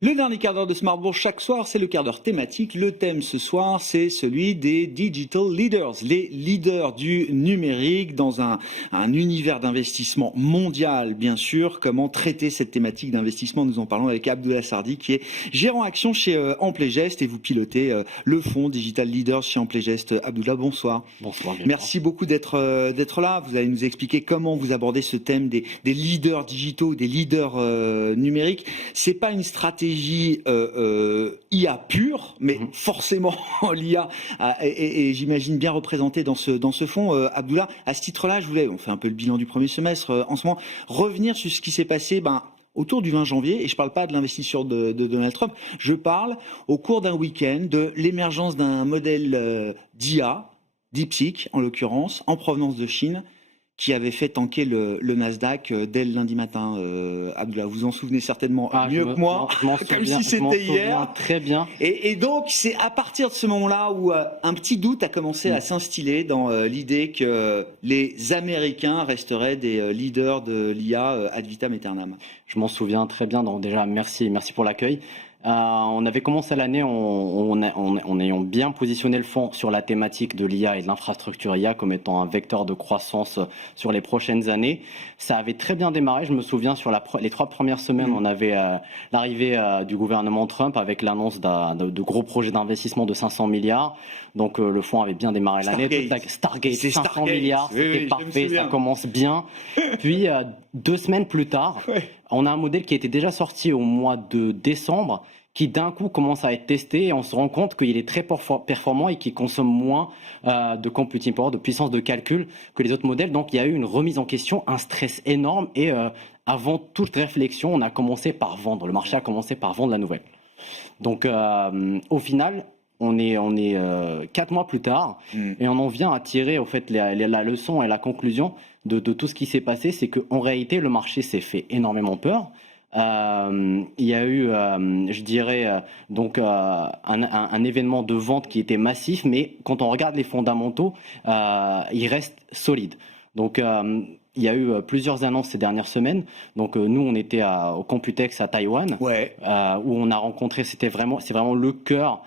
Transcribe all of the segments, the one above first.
Le dernier quart d'heure de Smart Bourse chaque soir, c'est le quart d'heure thématique. Le thème ce soir, c'est celui des Digital Leaders, les leaders du numérique dans un univers d'investissement mondial, bien sûr. Comment traiter cette thématique d'investissement? Nous en parlons avec Abdullah Sardi, qui est gérant action chez Amplegest, et vous pilotez le fonds Digital Leaders chez Amplegest. Abdullah, bonsoir. Bonsoir. Merci beaucoup d'être là. Vous allez nous expliquer comment vous abordez ce thème des leaders digitaux, des leaders numériques. C'est pas une stratégie IA pure, mais forcément l'IA et j'imagine bien représenté dans ce fonds. Abdullah, à ce titre-là, on fait un peu le bilan du premier semestre en ce moment, revenir sur ce qui s'est passé autour du 20 janvier, et je ne parle pas de l'investisseur de Donald Trump, je parle au cours d'un week-end de l'émergence d'un modèle d'IA, DeepSeek en l'occurrence, en provenance de Chine, qui avait fait tanker le Nasdaq dès le lundi matin. Abdullah, vous en souvenez certainement mieux que moi, comme si c'était hier. Très bien. Et donc, c'est à partir de ce moment-là où un petit doute a commencé à s'instiller dans l'idée que les Américains resteraient des leaders de l'IA ad vitam aeternam. Je m'en souviens très bien. Donc déjà, merci pour l'accueil. On avait commencé l'année en ayant bien positionné le fonds sur la thématique de l'IA et de l'infrastructure IA comme étant un vecteur de croissance sur les prochaines années. Ça avait très bien démarré. Je me souviens, sur les 3 premières semaines, on avait l'arrivée du gouvernement Trump avec l'annonce de gros projets d'investissement de 500 milliards. Donc le fonds avait bien démarré l'année. Stargate, 500 milliards, c'était parfait, ça commence bien. Puis 2 semaines plus tard, on a un modèle qui était déjà sorti au mois de décembre, qui d'un coup commence à être testé, et on se rend compte qu'il est très performant et qu'il consomme moins de computing power, de puissance de calcul que les autres modèles. Donc il y a eu une remise en question, un stress énorme, et avant toute réflexion, on a commencé par vendre. Le marché a commencé par vendre la nouvelle. Donc au final, on est 4 mois plus tard, et on en vient à tirer au fait la leçon et la conclusion de tout ce qui s'est passé. C'est qu'en réalité, le marché s'est fait énormément peur. Il y a eu, je dirais, donc un événement de vente qui était massif, mais quand on regarde les fondamentaux, ils restent solides. Donc il y a eu plusieurs annonces ces dernières semaines. Donc nous, on était au Computex à Taïwan, où on a rencontré, c'est vraiment le cœur.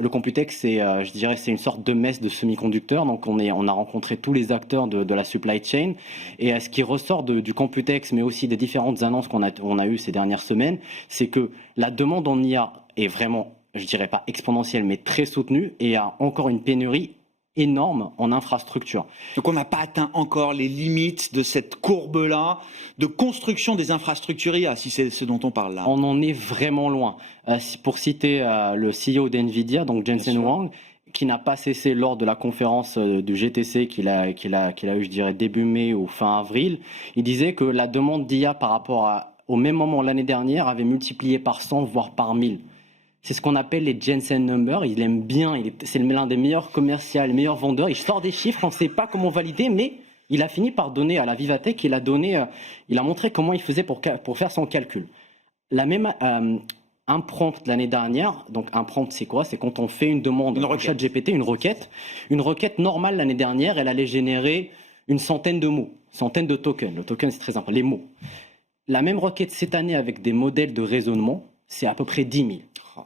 Le Computex, je dirais, c'est une sorte de messe de semi-conducteurs. Donc on a rencontré tous les acteurs de la supply chain. Et ce qui ressort du Computex, mais aussi des différentes annonces qu'on a eues ces dernières semaines, c'est que la demande en IA est vraiment, je dirais pas exponentielle, mais très soutenue, et il y a encore une pénurie énorme en infrastructure. Donc on n'a pas atteint encore les limites de cette courbe-là de construction des infrastructures IA, si c'est ce dont on parle là. On en est vraiment loin. Pour citer le CEO d'NVIDIA, donc Jensen Huang, qui n'a pas cessé lors de la conférence du GTC qu'il a eu, je dirais, début mai ou fin avril, il disait que la demande d'IA par rapport au même moment l'année dernière avait multiplié par 100, voire par 1000. C'est ce qu'on appelle les Jensen Numbers. Il aime bien, c'est l'un des meilleurs commerciaux, meilleurs vendeurs. Il sort des chiffres, on ne sait pas comment valider, mais il a fini par donner à la Vivatech, il a montré comment il faisait pour faire son calcul. La même un prompt l'année dernière, donc un prompt c'est quoi? C'est quand on fait une demande au ChatGPT, une requête. Une requête normale l'année dernière, elle allait générer une centaine de mots, centaine de tokens. Le token c'est très important, les mots. La même requête cette année avec des modèles de raisonnement, c'est à peu près 10 000.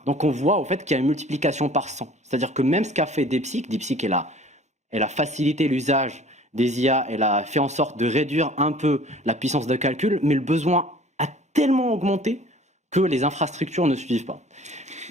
Donc on voit au fait qu'il y a une multiplication par 100. C'est-à-dire que même ce qu'a fait DeepSeek, elle a facilité l'usage des IA, elle a fait en sorte de réduire un peu la puissance de calcul, mais le besoin a tellement augmenté que les infrastructures ne suivent pas.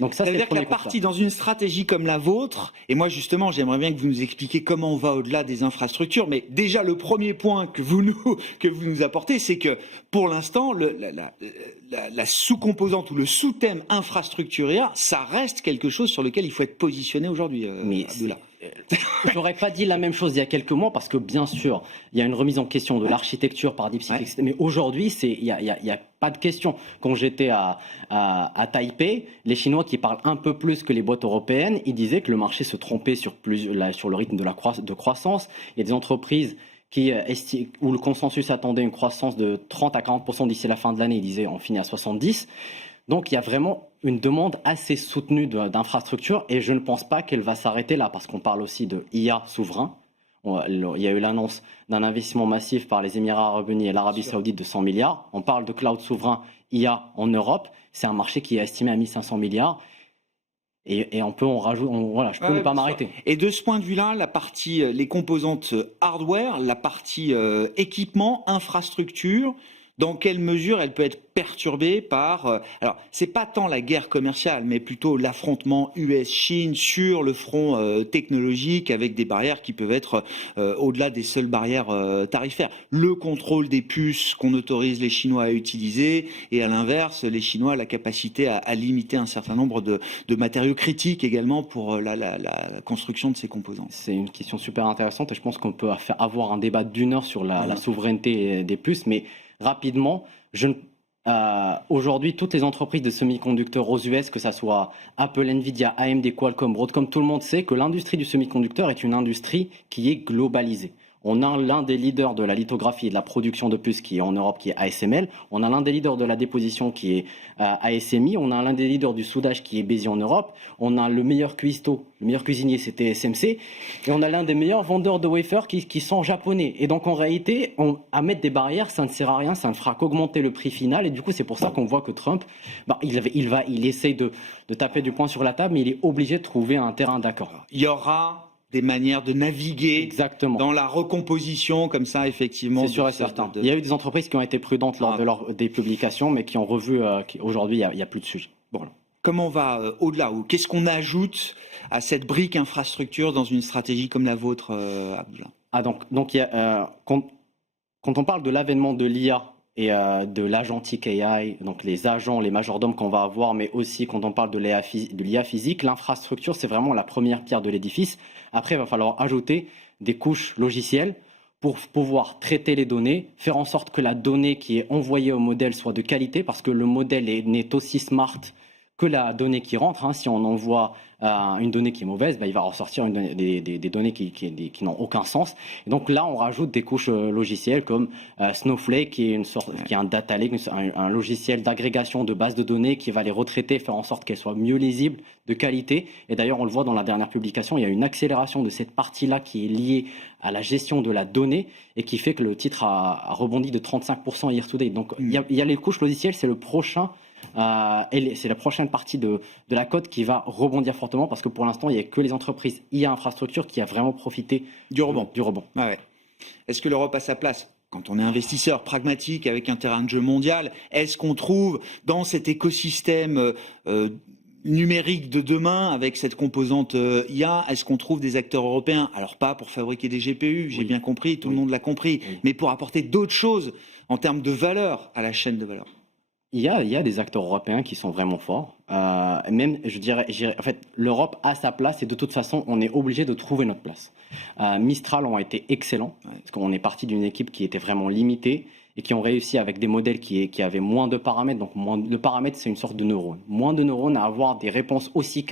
Donc ça c'est-à-dire que la partie dans une stratégie comme la vôtre, et moi justement j'aimerais bien que vous nous expliquiez comment on va au-delà des infrastructures, mais déjà le premier point que vous nous apportez, c'est que pour l'instant la sous-composante ou le sous-thème infrastructure IA, ça reste quelque chose sur lequel il faut être positionné aujourd'hui. Abdullah. J'aurais pas dit la même chose il y a quelques mois, parce que bien sûr il y a une remise en question de l'architecture par DeepSeek, mais aujourd'hui il y a pas de question. Quand j'étais à Taipei, les Chinois qui parlent un peu plus que les boîtes européennes, ils disaient que le marché se trompait sur le rythme de croissance. Il y a des entreprises où le consensus attendait une croissance de 30 à 40% d'ici la fin de l'année, ils disaient on finit à 70%. Donc il y a vraiment une demande assez soutenue d'infrastructures, et je ne pense pas qu'elle va s'arrêter là, parce qu'on parle aussi de IA souverain. Il y a eu l'annonce d'un investissement massif par les Émirats Arabes Unis et l'Arabie Saoudite de 100 milliards. On parle de cloud souverain IA en Europe, c'est un marché qui est estimé à 1500 milliards. Et on peut en rajouter, voilà, je peux ne pas m'arrêter. Et de ce point de vue-là, la partie, les composantes hardware, la partie équipement, infrastructure, dans quelle mesure elle peut être perturbée par... alors, c'est pas tant la guerre commerciale, mais plutôt l'affrontement US-Chine sur le front technologique avec des barrières qui peuvent être au-delà des seules barrières tarifaires. Le contrôle des puces qu'on autorise les Chinois à utiliser et à l'inverse, les Chinois la capacité à limiter un certain nombre de matériaux critiques également pour la construction de ces composants. C'est une question super intéressante et je pense qu'on peut avoir un débat d'1 heure sur la souveraineté des puces, mais rapidement, aujourd'hui, toutes les entreprises de semi-conducteurs aux US, que ce soit Apple, Nvidia, AMD, Qualcomm, Broadcom, tout le monde sait que l'industrie du semi-conducteur est une industrie qui est globalisée. On a l'un des leaders de la lithographie et de la production de puces qui est en Europe, qui est ASML. On a l'un des leaders de la déposition qui est ASMI. On a l'un des leaders du soudage qui est Béziers en Europe. On a le meilleur cuistot, le meilleur cuisinier, c'était SMC. Et on a l'un des meilleurs vendeurs de wafers qui sont japonais. Et donc en réalité, à mettre des barrières, ça ne sert à rien, ça ne fera qu'augmenter le prix final. Et du coup, c'est pour ça qu'on voit que Trump, il essaye de taper du poing sur la table, mais il est obligé de trouver un terrain d'accord. Il y aura des manières de naviguer exactement dans la recomposition comme ça, effectivement. C'est sûr et certain. Il y a eu des entreprises qui ont été prudentes lors des publications, mais qui ont revu qu'aujourd'hui, il n'y a plus de sujet. Bon. Comment on va au-delà ou qu'est-ce qu'on ajoute à cette brique infrastructure dans une stratégie comme la vôtre, Abdullah? Donc quand on parle de l'avènement de l'IA et de l'agentic AI, donc les agents, les majordomes qu'on va avoir, mais aussi quand on parle de l'IA physique, l'infrastructure, c'est vraiment la première pierre de l'édifice. Après, il va falloir ajouter des couches logicielles pour pouvoir traiter les données, faire en sorte que la donnée qui est envoyée au modèle soit de qualité, parce que le modèle n'est aussi smart que la donnée qui rentre. Si on envoie une donnée qui est mauvaise, il va ressortir des données qui n'ont aucun sens. Et donc là, on rajoute des couches logicielles comme Snowflake, qui est un data lake, un logiciel d'agrégation de bases de données qui va les retraiter, faire en sorte qu'elles soient mieux lisibles, de qualité. Et d'ailleurs, on le voit dans la dernière publication, il y a une accélération de cette partie-là qui est liée à la gestion de la donnée et qui fait que le titre a rebondi de 35% year to date. Donc il y a les couches logicielles, c'est le prochain. C'est la prochaine partie de la cote qui va rebondir fortement parce que pour l'instant, il n'y a que les entreprises IA infrastructure qui a vraiment profité du rebond. Ah ouais. Est-ce que l'Europe a sa place? Quand on est investisseur pragmatique avec un terrain de jeu mondial, est-ce qu'on trouve dans cet écosystème numérique de demain avec cette composante IA, est-ce qu'on trouve des acteurs européens? Alors pas pour fabriquer des GPU, j'ai bien compris, tout le monde l'a compris, mais pour apporter d'autres choses en termes de valeur à la chaîne de valeur. Il y a des acteurs européens qui sont vraiment forts. Même, je dirais, en fait, l'Europe a sa place et de toute façon, on est obligé de trouver notre place. Mistral ont été excellents parce qu'on est parti d'une équipe qui était vraiment limitée et qui ont réussi avec des modèles qui avaient moins de paramètres. Donc, le paramètre, c'est une sorte de neurone. Moins de neurones à avoir des réponses aussi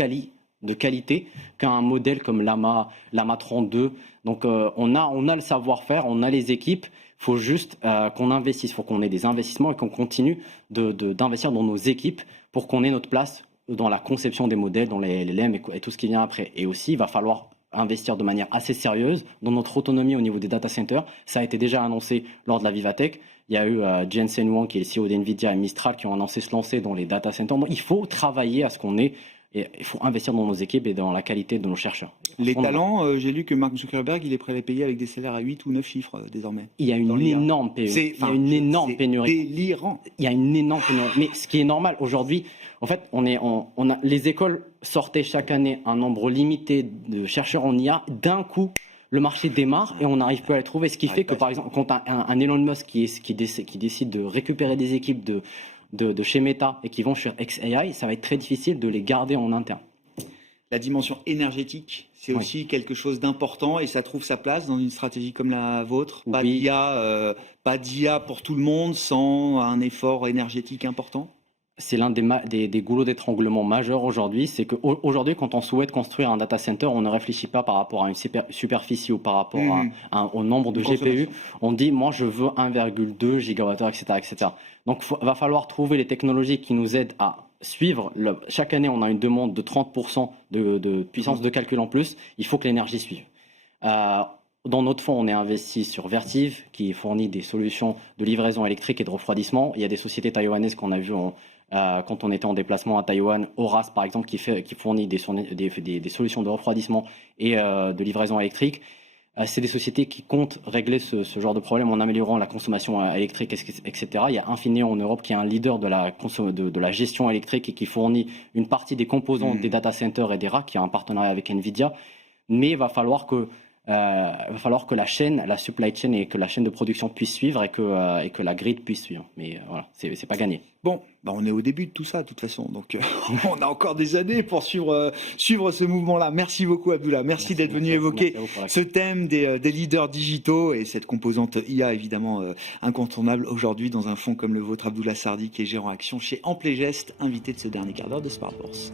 de qualité qu'un modèle comme Llama 32. Donc, on a le savoir-faire, on a les équipes. Il faut juste qu'on investisse, il faut qu'on ait des investissements et qu'on continue d'investir dans nos équipes pour qu'on ait notre place dans la conception des modèles, dans les LLM et tout ce qui vient après. Et aussi, il va falloir investir de manière assez sérieuse dans notre autonomie au niveau des data centers. Ça a été déjà annoncé lors de la Vivatech. Il y a eu Jensen Huang, qui est le CEO d'NVIDIA, et Mistral, qui ont annoncé se lancer dans les data centers. Donc, il faut travailler à ce qu'on ait. Et il faut investir dans nos équipes et dans la qualité de nos chercheurs. Les talents, j'ai lu que Mark Zuckerberg, il est prêt à les payer avec des salaires à 8 ou 9 chiffres désormais. Il y a une énorme pénurie. Il y a une énorme pénurie. Délirant. Il y a une énorme pénurie. Mais ce qui est normal aujourd'hui, en fait, les écoles sortaient chaque année un nombre limité de chercheurs en IA. D'un coup, le marché démarre et on n'arrive plus à les trouver. Ce qui fait que, par exemple, quand un Elon Musk qui décide de récupérer des équipes de chez Meta et qui vont sur xAI, ça va être très difficile de les garder en interne. La dimension énergétique, c'est aussi quelque chose d'important et ça trouve sa place dans une stratégie comme la vôtre. Pas d'IA pour tout le monde sans un effort énergétique important. C'est l'un des goulots d'étranglement majeurs aujourd'hui. C'est qu'aujourd'hui, quand on souhaite construire un data center, on ne réfléchit pas par rapport à une superficie ou par rapport au nombre de GPU. On dit, moi, je veux 1,2 gigawattheure, etc., etc. Donc, il va falloir trouver les technologies qui nous aident à suivre. Chaque année, on a une demande de 30% de puissance de calcul en plus. Il faut que l'énergie suive. Dans notre fonds, on est investi sur Vertiv, qui fournit des solutions de livraison électrique et de refroidissement. Il y a des sociétés taïwanaises qu'on a vues quand on était en déplacement à Taïwan, Horace par exemple, qui fournit des solutions de refroidissement et de livraison électrique. C'est des sociétés qui comptent régler ce genre de problème en améliorant la consommation électrique, etc. Il y a Infineon en Europe qui est un leader de la gestion électrique et qui fournit une partie des composants des data centers et des racks, qui a un partenariat avec Nvidia. Mais il va falloir que la chaîne, la supply chain et que la chaîne de production puisse suivre et que la grid puisse suivre. Mais voilà, c'est pas gagné. Bon, bah on est au début de tout ça, de toute façon. Donc, on a encore des années pour suivre ce mouvement-là. Merci beaucoup, Abdullah. Merci d'être venu évoquer ce thème des leaders digitaux et cette composante IA, évidemment, incontournable aujourd'hui dans un fonds comme le vôtre. Abdullah Sardi, qui est gérant action chez Amplégest, invité de ce dernier quart d'heure de Smart Bourse.